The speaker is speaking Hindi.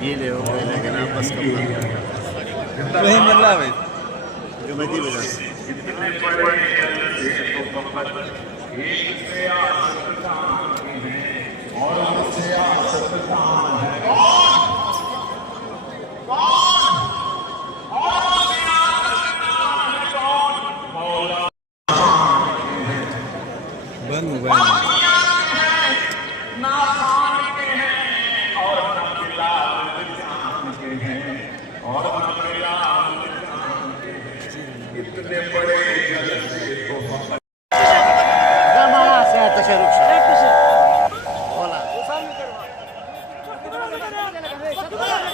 गीले हो गए लेकिन आपस का वही मल्ला भाई गमती बजा बंद मोबाइल